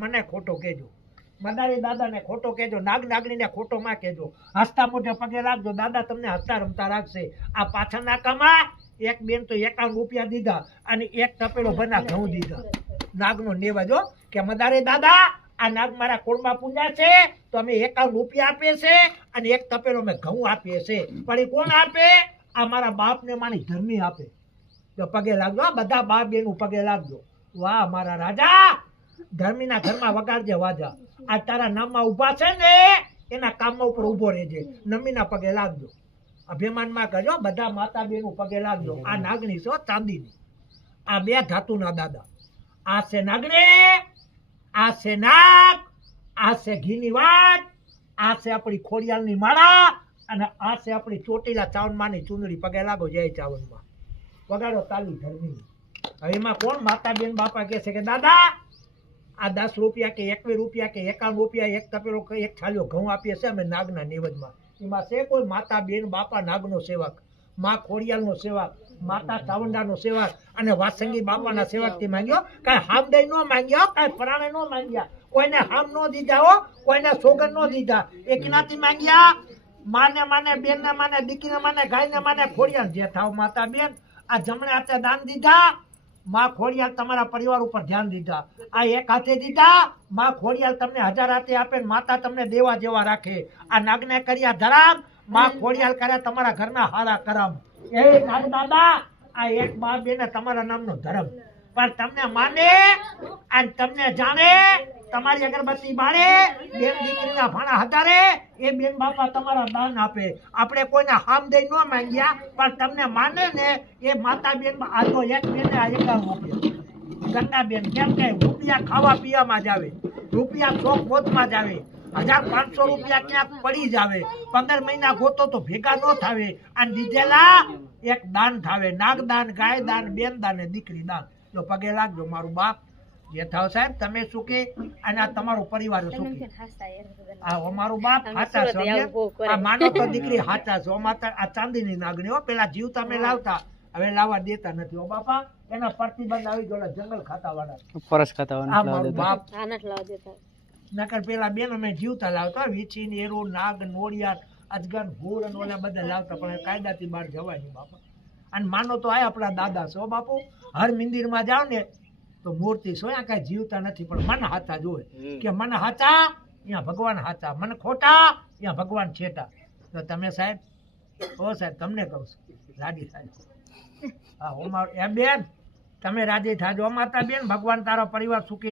મને ખોટો કહેજો, મદારી દાદાને ખોટો કહેજો, નાગ નાગણીને ખોટો માં કહેજો, હસતા મોઢે પગે રાખજો, દાદા તમને હસતા રમતા રાખશે. આ પાછળના કામમાં એક બેન તો 51 રૂપિયા દીધા અને એક તપેલો બના ઘઉં દીધા, નાગનો નેવાજો કે મદારી દાદા આ નાગ મારા કોળમાં પૂજા છે તો અમે 51 રૂપિયા આપે છે અને એક તપેલો મેં ઘઉં આપીએ છે, પણ એ કોણ આપે? આ મારા બાપ ને મારી ધર્મી આપે. તો પગે લાગજો, બધા બાપ બેનું પગે લાગજો. વાહ મારા રાજા, ધર્મીના ઘરમાં વગાડજે વાજા. આ તારા નામમાં ઉભા છે ને એના કામમાં ઉપર ઉભો રહેજે, નમીના પગે લાગજો, અભિમાનમાં કરજો, બધા માતા બેનું પગે લાગજો. આ નાગણી છો ચાંદીની, આ 2 ધાતુના દાદા, આ છે નાગણી, આ છે નાગ, આ છે ઘીની વાત, આ છે આપણી ખોડિયાલની માળા અને આ છે આપણી ચોટીલા ચાવનમાંની ચૂંદડી. પગે લાગો જય ચાવનમાં, વગાડો તાલી ધર્મી. હવે એમાં કોણ માતા બેન બાપા કહે છે કે દાદા આ 10 રૂપિયા કે 21 રૂપિયા કે 51 રૂપિયા એક તપેલો એક છાલ્યો ઘઉં આપીએ છે અમે નાગના નિવેદમાં. એમાં છે કોઈ માતા બેન બાપા નાગનો સેવક, માં ખોડિયાલનો સેવક, માતા ચાવંડાનો સેવક અને વાસંગી બાપાના સેવકથી માંગ્યો. કાંઈ હામદઈ ન માંગ્યો, કાંઈ પરાણે ન માંગ્યા, કોઈને હામ ન દીધા હો, કોઈને સોગન ન દીધા. એ કિનાથી માંગ્યા? માને માને, બેનને માને, દીકરીને માને, ગાયને માને, ખોડિયાલ જે થાવ માતા બેન આ જમણે હાથે દાન દીધા. માં ખોડિયાલ તમારા પરિવાર ઉપર ધ્યાન દીધા. આ એક હાથે દીધા, માં ખોડિયાલ તમને 1000 હાથે આપે, માતા તમને દેવા જેવા રાખે. આ નાગને કર્યા ધરામ, માં ખોડિયાલ કર્યા તમારા ઘરના હારા કરમ. એ નાગ દાદા આ એક બા બેને તમારા નામનો ધર્મ, પણ તમને માને અને તમને જાણે, તમારી અગરબત્તી બાળે, બેન દીકરીના ભાણા હજારે એ બેન બાપા તમારા દાન આપે. આપણે કોઈને હામદઈ ન માંગ્યા પણ તમને માને ને એ માતા બેન. આ તો એક બેને આ 51 રૂપિયા ગન્ના બેન, કેમ કે રૂપિયા ખાવા પીવામાં જ આવે, રૂપિયા શોખ મોજમાં જ આવે, 1500 રૂપિયા ક્યાંક પડી જ આવે, 15 મહિના ગોતો તો ભેગા ન થાવે. અને દીધેલા એક દાન થાવે, નાગ દાન, ગાય દાન, બેન દાન ને દીકરી દાન. તો પગે લાગજો મારું બાપ જે થાવ સાહેબ, તમે સુખી અને આ તમારો પરિવાર સુખી. આ અમારું બાપ હાચા છે, આ માનો તો દીકરી હાચા છે. આ ચાંદીની નાગણી હો, પેલા જીવ તમે લાવતા, હવે લાવવા દેતા નથી હો બાપા. એના પ્રતિબંધ આવી ગયો, જંગલ ખાતા વાળા ફરસ ખાતા વાળા બાપ નકર પેલા બેન અમે જીવતા લાવતા, વીછી ને એરો, નાગ, નોળિયાર, અજગર, ભૂર અને ઓલા બધા લાવતા, પણ કાયદાથી બહાર જવાય નહીં બાપા. અને માનો તો આ આપણા દાદા છો બાપુ. હર મંદિરમાં જાવ ને તો મૂર્તિ છો, આ કઈ જીવતા નથી, પણ મન હાચા જોવે કે મન હાચા અહીંયા ભગવાન હાચા, મન ખોટા અહીંયા ભગવાન છેટા. તો તમે સાહેબ, ઓ સાહેબ તમને કહું છું રાજી થાય. હા ઓમાર એ બેન તમે રાજી થાજો, માતા બેન ભગવાન તારો પરિવાર સુખી